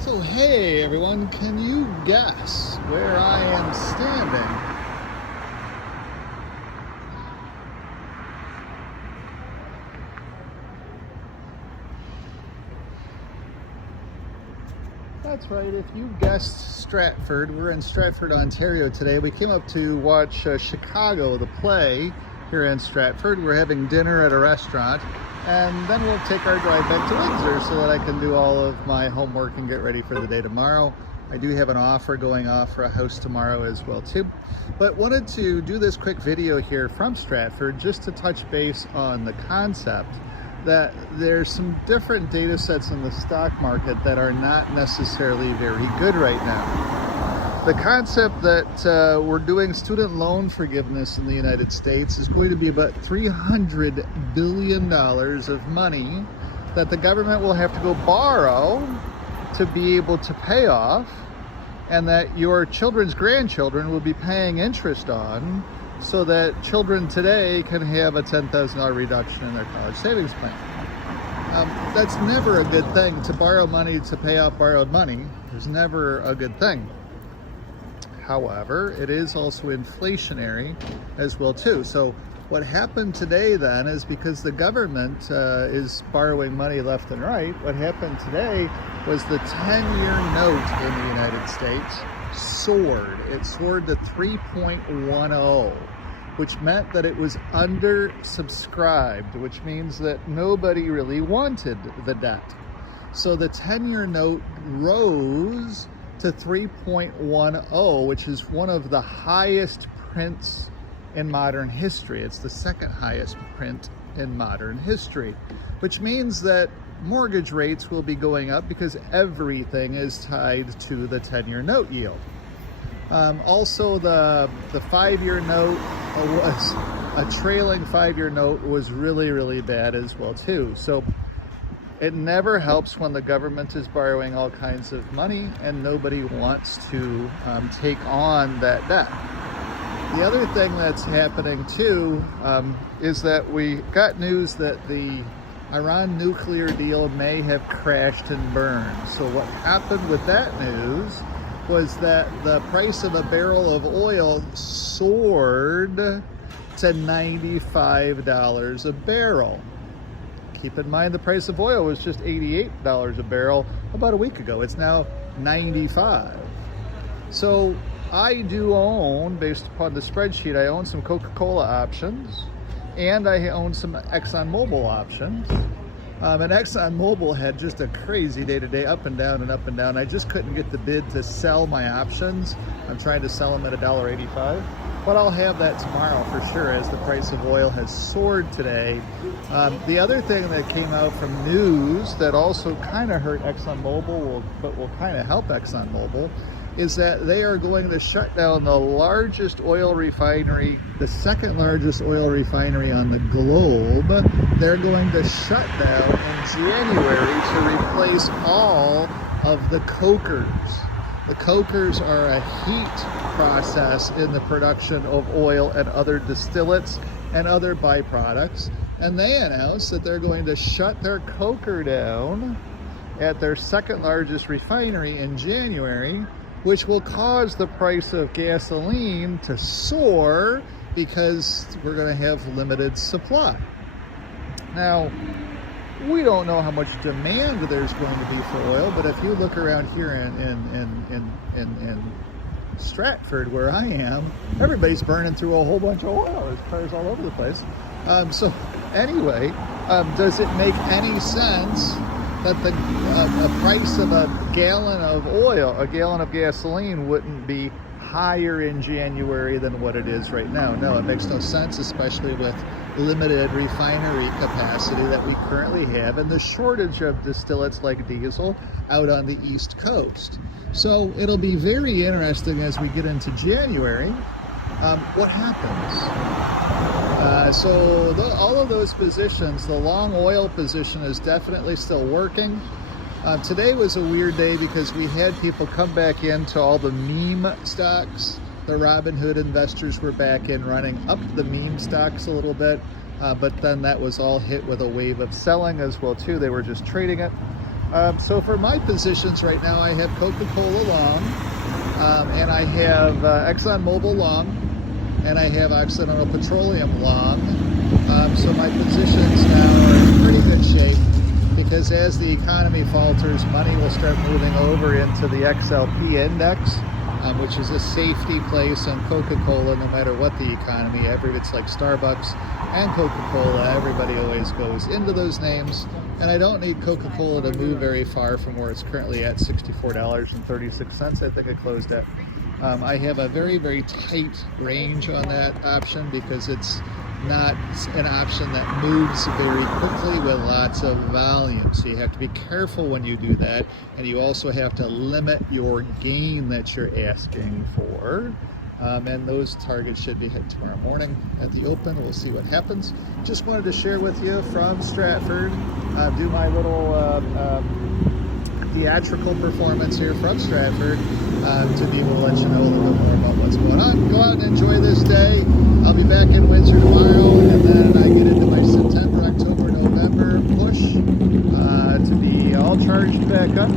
So hey everyone, can you guess where I am standing? That's right, if you guessed Stratford, we're in Stratford, Ontario today. We came up to watch Chicago, the play here in Stratford. We're having dinner at a restaurant, and then we'll take our drive back to Windsor so that I can do all of my homework and get ready for the day tomorrow. I do have an offer going off for a house tomorrow as well too. But wanted to do this quick video here from Stratford just to touch base on the concept that there's some different data sets in the stock market that are not necessarily very good right now. The concept that we're doing student loan forgiveness in the United States is going to be about $300 billion of money that the government will have to go borrow to be able to pay off, and that your children's grandchildren will be paying interest on, so that children today can have a $10,000 reduction in their college savings plan. That's never a good thing. To borrow money to pay off borrowed money is never a good thing. However, it is also inflationary as well too. So what happened today then is, because the government is borrowing money left and right, what happened today was the 10-year note in the United States soared. It soared to 3.10, which meant that it was undersubscribed, which means that nobody really wanted the debt. So the 10-year note rose to 3.10, which is one of the highest prints in modern history. It's the second highest print in modern history, which means that mortgage rates will be going up because everything is tied to the 10-year note yield. Also, the 5-year note was a trailing 5-year note was really bad as well too. So it never helps when the government is borrowing all kinds of money and nobody wants to take on that debt. The other thing that's happening too is that we got news that the Iran nuclear deal may have crashed and burned. So what happened with that news was that the price of a barrel of oil soared to $95 a barrel. Keep in mind, the price of oil was just $88 a barrel about a week ago. It's now $95. So I do own, based upon the spreadsheet, I own some Coca-Cola options, and I own some ExxonMobil options. And ExxonMobil had just a crazy day-to-day, up and down and up and down. I just couldn't get the bid to sell my options. I'm trying to sell them at $1.85, but I'll have that tomorrow for sure, as the price of oil has soared today. The other thing that came out from news that also kind of hurt ExxonMobil, but will kind of help ExxonMobil, is that they are going to shut down the largest oil refinery, the second largest oil refinery on the globe. They're going to shut down in January to replace all of the cokers. The cokers are a heat process in the production of oil and other distillates and other byproducts. And they announced that they're going to shut their coker down at their second largest refinery in January, which will cause the price of gasoline to soar because we're going to have limited supply. Now, we don't know how much demand there's going to be for oil, but if you look around here in Stratford, where I am, everybody's burning through a whole bunch of oil. There's cars all over the place. So anyway, does it make any sense that the price of a gallon of oil, a gallon of gasoline, wouldn't be higher in January than what it is right now? No, it makes no sense, especially with limited refinery capacity that we currently have and the shortage of distillates like diesel out on the East Coast. So it'll be very interesting as we get into January what happens. All of those positions, the long oil position is definitely still working. Today was a weird day because we had people come back into all the meme stocks. The Robinhood investors were back in, running up the meme stocks a little bit, but then that was all hit with a wave of selling as well too. They were just trading it. So for my positions right now, I have Coca-Cola long, and I have ExxonMobil long, and I have Occidental Petroleum long. So my positions now are in pretty good shape, because as the economy falters, money will start moving over into the XLP index, which is a safety place on Coca-Cola no matter what the economy. It's like Starbucks and Coca-Cola, everybody always goes into those names. And I don't need Coca-Cola to move very far from where it's currently at, $64.36, I think it closed at. I have a very, very tight range on that option because it's not an option that moves very quickly with lots of volume. So you have to be careful when you do that, and you also have to limit your gain that you're asking for. And those targets should be hit tomorrow morning at the open. We'll see what happens. Just wanted to share with you from Stratford, do my little theatrical performance here from Stratford, to be able to let you know a little bit more about what's going on. Go out and enjoy this day. I'll be back in Windsor tomorrow, and then I get into my September, October, November push to be all charged back up.